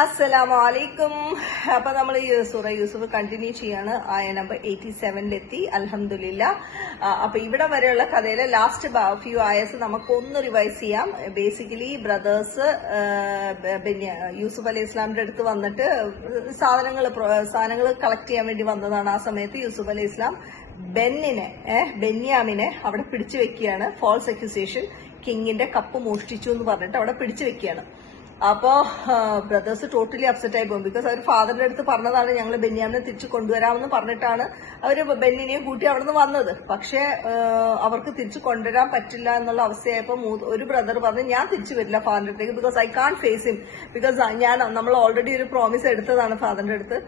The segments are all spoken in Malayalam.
അസ്സലാമലൈക്കും. അപ്പൊ നമ്മൾ സൂറ യൂസുഫ് കണ്ടിന്യൂ ചെയ്യാണ്. ആയ നമ്പർ 87 അൽഹംദുലില്ലാ. അപ്പൊ ഇവിടെ വരെയുള്ള കഥയിലെ ലാസ്റ്റ് ഫ്യൂ ആയസ് നമുക്കൊന്ന് റിവൈസ് ചെയ്യാം. ബേസിക്കലി ബ്രദേഴ്സ് യൂസുഫ് അലൈഹി ഇസ്ലാമിന്റെ അടുത്ത് വന്നിട്ട് സാധനങ്ങൾ കളക്ട് ചെയ്യാൻ വേണ്ടി വന്നതാണ്. ആ സമയത്ത് യൂസുഫ് അലൈഹി ഇസ്ലാം ബെന്യാമിനെ അവിടെ പിടിച്ചു വെക്കുകയാണ്. ഫോൾസ് അക്യൂസേഷൻ, കിങ്ങിന്റെ കപ്പ് മോഷ്ടിച്ചു എന്ന് പറഞ്ഞിട്ട് അവിടെ പിടിച്ചു വെക്കുകയാണ്. അപ്പോ ബ്രദേഴ്സ് ടോട്ടലി അപ്സെറ്റ് ആയി പോകും. ബിക്കോസ് അവർ ഫാദറിന്റെ അടുത്ത് പറഞ്ഞതാണ് ഞങ്ങൾ ബെന്യാമിനെ തിരിച്ചു കൊണ്ടുവരാമെന്ന് പറഞ്ഞിട്ടാണ് അവര് ബെന്നിനെയും കൂട്ടി അവിടെ നിന്ന് വന്നത്. പക്ഷെ അവർക്ക് തിരിച്ചു കൊണ്ടുവരാൻ പറ്റില്ല എന്നുള്ള അവസ്ഥയായപ്പോ ഒരു ബ്രദർ പറഞ്ഞു ഞാൻ തിരിച്ചു വരില്ല ഫാദറിന്റെ അടുത്തേക്ക്, because I can't face him. Because നമ്മൾ ഓൾറെഡി ഒരു പ്രോമിസ് എടുത്തതാണ് ഫാദറിന്റെ അടുത്ത്,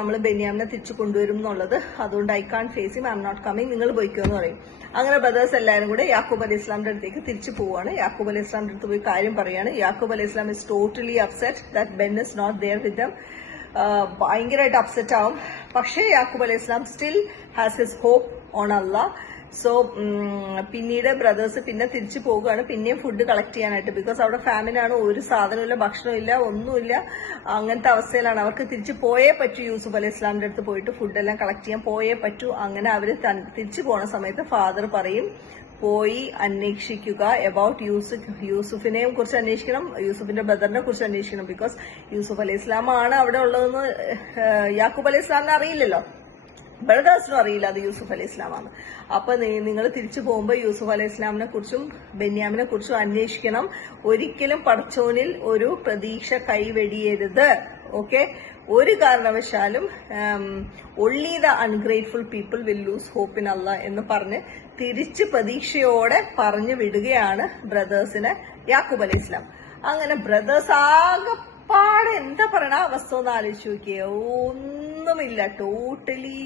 നമ്മൾ ബെന്യാമിനെ തിരിച്ചു കൊണ്ടുവരും എന്നുള്ളത്. അതുകൊണ്ട് I can't face him, I am not coming, നിങ്ങൾ പോയിക്കോ എന്ന് പറയും. അങ്ങനെ ബ്രദേഴ്സ് എല്ലാവരും കൂടെ യാക്കൂബ് അലൈഹി ഇസ്ലാമിന്റെ അടുത്തേക്ക് തിരിച്ചു പോവാണ്. യാക്കൂബ് അലൈഹി ഇസ്ലാമിന്റെ അടുത്ത് പോയി കാര്യം പറയാണ്. യാക്കൂബ് അലൈഹി ഇസ്ലാം is totally upset that Ben is not there with them. ഭയങ്കരമായിട്ട് അപ്സെറ്റ് ആവും. പക്ഷേ യാക്കൂബ് അലൈഹി ഇസ്ലാം still has his hope on Allah. So പിന്നീട് ബ്രദേഴ്സ് പിന്നെ തിരിച്ചു പോവുകയാണ്, പിന്നെയും ഫുഡ് കളക്ട് ചെയ്യാനായിട്ട്. ബിക്കോസ് അവിടെ ഫാമിനാണ്, ഒരു സാധനമില്ല, ഭക്ഷണമില്ല, ഒന്നുമില്ല. അങ്ങനത്തെ അവസ്ഥയിലാണ്. അവർക്ക് തിരിച്ചു പോയേ പറ്റൂ. യൂസുഫ് അലൈഹി ഇസ്ലാമിന്റെ അടുത്ത് പോയിട്ട് ഫുഡെല്ലാം കളക്ട് ചെയ്യാൻ പോയേ പറ്റൂ. അങ്ങനെ അവര് തിരിച്ചു പോണ സമയത്ത് ഫാദർ പറയും പോയി അന്വേഷിക്കുക അബൌട്ട് യൂസുഫിനെയും കുറിച്ച് അന്വേഷിക്കണം, യൂസുഫിന്റെ ബ്രദറിനെ കുറിച്ച് അന്വേഷിക്കണം. ബിക്കോസ് യൂസുഫ് അലൈഹി ഇസ്ലാമാണ് അവിടെ ഉള്ളതെന്ന് യാക്കൂബ് അലൈഹി ഇസ്ലാമിനെ അറിയില്ലല്ലോ, ബ്രദേഴ്സിനും അറിയില്ല അത് യൂസുഫ് അലൈഹി ഇസ്ലാമാണ്. അപ്പൊ നിങ്ങൾ തിരിച്ചു പോകുമ്പോൾ യൂസുഫ് അലൈഹി ഇസ്ലാമിനെ കുറിച്ചും ബെന്യാമിനെ കുറിച്ചും അന്വേഷിക്കണം. ഒരിക്കലും പടച്ചോനിൽ ഒരു പ്രതീക്ഷ കൈവെടിയരുത്. ഓക്കെ, ഒരു കാരണവശാലും only the ungrateful people will lose hope in Allah എന്ന് പറഞ്ഞ് തിരിച്ച് പ്രതീക്ഷയോടെ പറഞ്ഞു വിടുകയാണ് ബ്രദേഴ്സിനെ യാക്കൂബ് അലൈഹി ഇസ്ലാം. അങ്ങനെ ബ്രദേഴ്സ് ആകെപ്പാടെ എന്താ പറയണ അവസ്ഥ ഒന്ന് ആലോചിച്ച് നോക്കിയേ. ഒന്നുമില്ല, ടോട്ടലി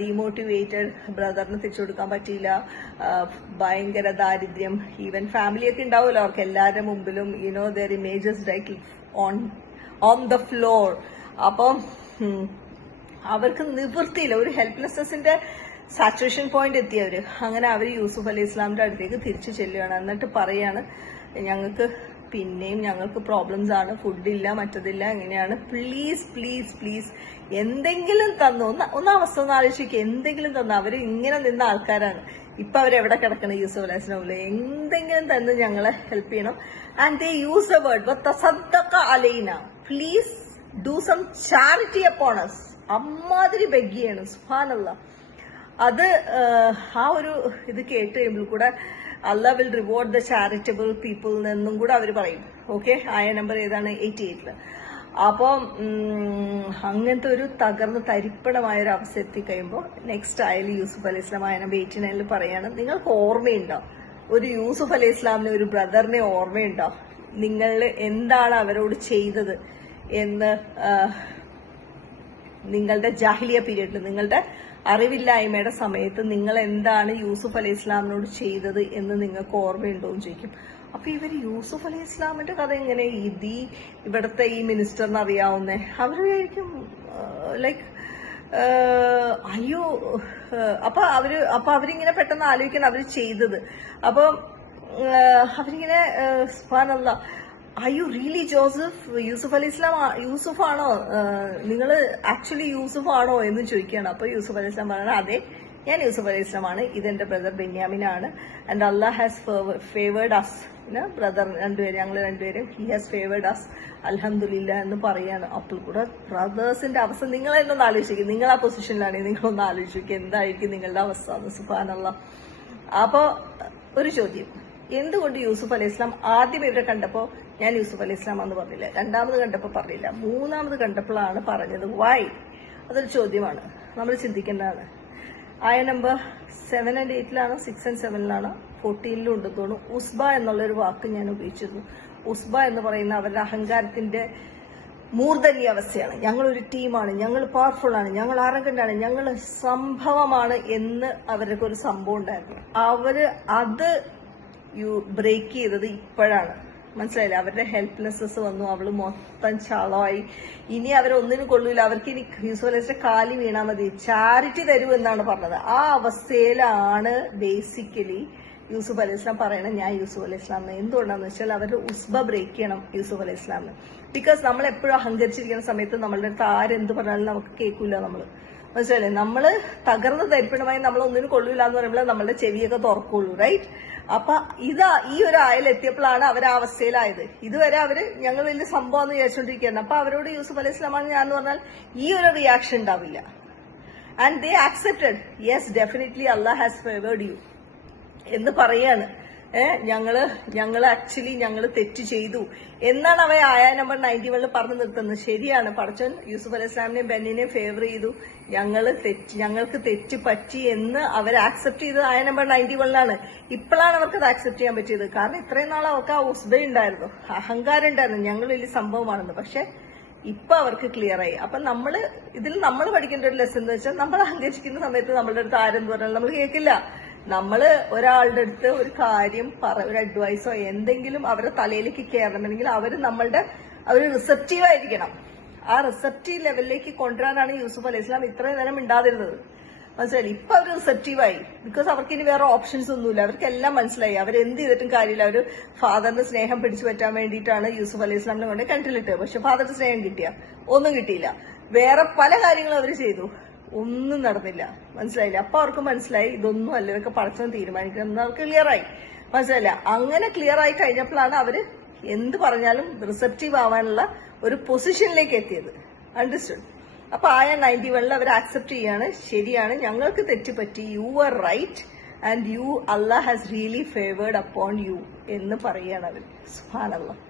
ഡീമോട്ടിവേറ്റഡ്. ബ്രദറിന് തിരിച്ചു കൊടുക്കാൻ പറ്റിയില്ല, ഭയങ്കര ദാരിദ്ര്യം. ഈവൻ ഫാമിലിയൊക്കെ ഉണ്ടാവുമല്ലോ അവർക്ക്, എല്ലാവരുടെ മുമ്പിലും their images like on the floor. അപ്പം അവർക്ക് നിവൃത്തിയില്ല, ഒരു ഹെൽപ്ലെസ്നെസിന്റെ സാച്ചുറേഷൻ പോയിന്റ് എത്തിയവര്. അങ്ങനെ അവര് യൂസുഫ് അലൈഹി ഇസ്ലാമിന്റെ അടുത്തേക്ക് തിരിച്ചു ചെല്ലുകയാണ്. എന്നിട്ട് പറയാണ് ഞങ്ങൾക്ക് പ്രോബ്ലംസ് ആണ്, ഫുഡില്ല, മറ്റതില്ല, എങ്ങനെയാണ്, പ്ലീസ് പ്ലീസ് പ്ലീസ് എന്തെങ്കിലും തന്നു. ഒന്ന് അവസ്ഥ ഒന്ന് ആലോചിക്കുക, എന്തെങ്കിലും തന്നു. അവര് ഇങ്ങനെ നിന്ന ആൾക്കാരാണ്. ഇപ്പൊ അവരെവിടെ കിടക്കണം യൂസുഫ് അലൈഹി ഇസ്ലാമില്, എന്തെങ്കിലും തന്ന് ഞങ്ങളെ ഹെൽപ്പ് ചെയ്യണം. And they use the word വതസദ്ദഖ അലൈന, please do some charity upon us. അമ്മാതിരി ബെഗ്ഗിയാണ്. സുബ്ഹാനല്ലാഹ്. അത് ആ ഒരു ഇത് കേട്ട് കഴിയുമ്പോൾ കൂടെ Allah will reward the charitable people എന്നും കൂടെ അവർ പറയും. ഓക്കെ, ആയ നമ്പർ ഏതാണ്? 88. അപ്പം അങ്ങനത്തെ ഒരു തകർന്ന് തരിപ്പണമായ ഒരു അവസ്ഥ എത്തിക്കഴിയുമ്പോൾ നെക്സ്റ്റ് ആയാലും യൂസുഫ് അലൈഹി ഇസ്ലാം ആയ നമ്പർ 89 പറയാണ്, നിങ്ങൾക്ക് ഓർമ്മയുണ്ടോ ഒരു യൂസുഫ് അലൈഹി ഇസ്ലാമിന് ഒരു ബ്രദറിനെ ഓർമ്മയുണ്ടോ? നിങ്ങൾ എന്താണ് അവരോട് ചെയ്തത് എന്ന് നിങ്ങളുടെ ജാഹിലിയ പീരീഡിൽ, നിങ്ങളുടെ അറിവില്ലായ്മയുടെ സമയത്ത് നിങ്ങൾ എന്താണ് യൂസുഫ് അലൈഹി ഇസ്ലാമിനോട് ചെയ്തത് എന്ന് നിങ്ങൾക്ക് ഓർമ്മയുണ്ടോ എന്ന് ചോദിക്കും. അപ്പൊ ഇവര് യൂസുഫ് അലൈഹി ഇസ്ലാമിന്റെ കഥ എങ്ങനെ ഇവിടുത്തെ ഈ മിനിസ്റ്ററിന് അറിയാവുന്നേ? അവര് വിചാരിക്കും ലൈക്ക് അയ്യോ. അപ്പൊ അവരിങ്ങനെ പെട്ടെന്ന് ആലോചിക്കണം അവര് ചെയ്തത്. അപ്പൊ അവരിങ്ങനെ സുബ്ഹാനല്ലാഹ്, ആർ യു റിയലി യൂസുഫ് അലൈഹി ഇസ്ലാം യൂസുഫ് ആണോ, നിങ്ങൾ ആക്ച്വലി യൂസുഫ് ആണോ എന്ന് ചോദിക്കുകയാണ്. അപ്പൊ യൂസുഫ് അലൈഹി ഇസ്ലാം പറയുന്നത് അതെ, ഞാൻ യൂസുഫ് അലൈഹി ഇസ്ലാം ആണ്, ഇതെന്റെ ബ്രദർ ബെന്യാമിനാണ്. And Allah has favoured us, brother ഞങ്ങൾ രണ്ടുപേരും ഹി ഹാസ് ഫേവേർഡ് അസ് അൽഹംദുലില്ലാ എന്ന് പറയാണ്. അപ്പോൾ കൂടെ ബ്രദേഴ്സിന്റെ അവസ്ഥ നിങ്ങൾ എന്നൊന്ന് ആലോചിക്കും. നിങ്ങൾ ആ പൊസിഷനിലാണെങ്കിൽ നിങ്ങളൊന്ന് ആലോചിക്കുക എന്തായിരിക്കും നിങ്ങളുടെ അവസ്ഥ എന്ന്. സുബ്ഹാനല്ലാഹ്. അപ്പൊ ഒരു ചോദ്യം, എന്തുകൊണ്ട് യൂസുഫ് അലൈഹി ഇസ്ലാം ആദ്യം ഇവരെ കണ്ടപ്പോ ഞാൻ യൂസുഫ് അലൈഹി ഇസ്ലാം എന്ന് പറഞ്ഞില്ല, രണ്ടാമത് കണ്ടപ്പോ പറഞ്ഞില്ല, മൂന്നാമത് കണ്ടപ്പോഴാണ് പറഞ്ഞത്? വൈ? അതൊരു ചോദ്യമാണ്, നമ്മൾ ചിന്തിക്കേണ്ടതാണ്. ആയ നമ്പർ 7 and 8 6 and 7 14 ഉണ്ട് തോന്നുന്നു. ഉസ്ബ എന്നുള്ളൊരു വാക്ക് ഞാൻ ഉപയോഗിച്ചിരുന്നു. ഉസ്ബ എന്ന് പറയുന്ന അവരുടെ അഹങ്കാരത്തിന്റെ മൂർധന്യ അവസ്ഥയാണ്. ഞങ്ങളൊരു ടീമാണ്, ഞങ്ങൾ പവർഫുൾ ആണ്, ഞങ്ങൾ ആരംഗണ്ടാണ്, ഞങ്ങൾ സംഭവമാണ് എന്ന് അവർക്ക് ഒരു സംഭവം ഉണ്ടായിരുന്നു. അവര് അത് ബ്രേക്ക് ചെയ്തത് ഇപ്പോഴാണ്. മനസ്സിലായില്ല? അവരുടെ ഹെൽപ്ലെസ്നെസ് വന്നു, അവള് മൊത്തം ചളമായി. ഇനി അവരൊന്നിനും കൊള്ളൂല, അവർക്ക് ഇനി യൂസുഫ് അലൈഹിയുടെ കാലി വീണാൽ മതി, ചാരിറ്റി തരൂ എന്നാണ് പറഞ്ഞത്. ആ അവസ്ഥയിലാണ് ബേസിക്കലി യൂസുഫ് അലൈഹി ഇസ്ലാം പറയണം ഞാൻ യൂസുഫ് അലൈഹി ഇസ്ലാമിനെ. എന്തുകൊണ്ടാന്ന് വെച്ചാൽ അവരുടെ ഉസ്ബ ബ്രേക്ക് ചെയ്യണം യൂസുഫ് അലൈഹി ഇസ്ലാമിന്. ബിക്കോസ് നമ്മൾ എപ്പോഴും അഹങ്കരിച്ചിരിക്കുന്ന സമയത്ത് നമ്മളുടെ അടുത്ത് ആരെന്ത് പറഞ്ഞാലും നമുക്ക് കേൾക്കില്ല. നമ്മൾ മനസ്സിലല്ലേ, നമ്മള് തകർന്ന് തരിപ്പണമായി നമ്മൾ ഒന്നിനും കൊള്ളൂല എന്ന് പറയുമ്പോൾ നമ്മളുടെ ചെവിയൊക്കെ തുറക്കുള്ളൂ, റൈറ്റ്? അപ്പൊ ഈ ഒരു ആയലെത്തിയപ്പോഴാണ് അവർ ആ അവസ്ഥയിലായത്. ഇതുവരെ അവര് ഞങ്ങൾ വലിയ സംഭവം എന്ന് വിചാരിച്ചോണ്ടിരിക്കുകയാണ്. അപ്പൊ അവരോട് യൂസുഫ് അലൈഹി ഇസ്ലാമാണ് ഞാൻ എന്ന് പറഞ്ഞാൽ ഈ ഒരു റിയാക്ഷൻ ഉണ്ടാവില്ല. And they accepted, yes definitely Allah has favoured you എന്ന് പറയാണ്. ഞങ്ങള് ആക്ച്വലി ഞങ്ങള് തെറ്റ് ചെയ്തു എന്നാണ് അവ ആയ നമ്പർ 91 പറഞ്ഞു നിർത്തുന്നത്. ശരിയാണ്, പടച്ചോൻ യൂസുഫ് അലൈഹി ഇസ്ലാമിനെയും ബെന്നിനെയും ഫേവർ ചെയ്തു, ഞങ്ങൾക്ക് തെറ്റ് പറ്റി എന്ന് അവർ ആക്സെപ്റ്റ് ചെയ്തത് ആയ നമ്പർ 91 ഇപ്പോഴാണ് അവർക്ക് അത് ആക്സെപ്റ്റ് ചെയ്യാൻ പറ്റിയത്. കാരണം ഇത്രയും നാൾ അവർക്ക് ആ ഉസ്ബ ഉണ്ടായിരുന്നു, അഹങ്കാരം ഉണ്ടായിരുന്നു, ഞങ്ങൾ വലിയ സംഭവമാണെന്ന്. പക്ഷെ ഇപ്പൊ അവർക്ക് ക്ലിയർ ആയി. അപ്പൊ ഇതിൽ നമ്മൾ പഠിക്കേണ്ട ഒരു ലെസൺ എന്ന് വെച്ചാൽ നമ്മൾ അഹങ്കരിക്കുന്ന സമയത്ത് നമ്മളുടെ അടുത്ത് ആരെന്ന് പറഞ്ഞാൽ നമ്മൾ കേൾക്കില്ല. നമ്മള് ഒരാളുടെ അടുത്ത് ഒരു കാര്യം ഒരു അഡ്വൈസോ എന്തെങ്കിലും അവരുടെ തലയിലേക്ക് കയറണമെങ്കിൽ അവര് റിസപ്റ്റീവ് ആയിരിക്കണം. ആ റിസപ്റ്റീവ് ലെവലിലേക്ക് കൊണ്ടുവരാനാണ് യൂസുഫ് അലൈഹി ഇസ്ലാം ഇത്രയും നേരം ഉണ്ടാതിരുന്നത്. മനസ്സിലായി? ഇപ്പൊ അവർ റിസപ്റ്റീവായി. ബിക്കോസ് അവർക്ക് ഇനി വേറെ ഓപ്ഷൻസ് ഒന്നുമില്ല. അവർക്കെല്ലാം മനസ്സിലായി അവരെന്ത് ചെയ്തിട്ടും കാര്യമില്ല. അവര് ഫാദറിന്റെ സ്നേഹം പിടിച്ചു പറ്റാൻ വേണ്ടിയിട്ടാണ് യൂസുഫ് അലൈഹി ഇസ്ലാമിനെ കൊണ്ട് കിണറ്റിലിട്ടത്. പക്ഷെ ഫാദറിന്റെ സ്നേഹം ഒന്നും കിട്ടിയില്ല. വേറെ പല കാര്യങ്ങളും അവർ ചെയ്തു, ഒന്നും നടന്നില്ല. മനസ്സിലായില്ല? അപ്പൊ അവർക്ക് മനസ്സിലായി ഇതൊന്നും അല്ല, ഇതൊക്കെ പടച്ചവൻ തീരുമാനിക്കണം എന്ന് അവർക്ക് ക്ലിയർ ആയി. മനസ്സിലായില്ല? അങ്ങനെ ക്ലിയർ ആയി കഴിഞ്ഞപ്പോഴാണ് അവര് എന്ത് പറഞ്ഞാലും റിസപ്റ്റീവ് ആവാനുള്ള ഒരു പൊസിഷനിലേക്ക് എത്തിയത്. അണ്ടർസ്റ്റുഡ്? അപ്പൊ ആയ 91 അവർ ആക്സെപ്റ്റ് ചെയ്യാണ്, ശരിയാണ് ഞങ്ങൾക്ക് തെറ്റുപറ്റി, you are right and Allah has really favoured upon you എന്ന് പറയാണ് അവർ. സുബ്ഹാനല്ലാഹ്.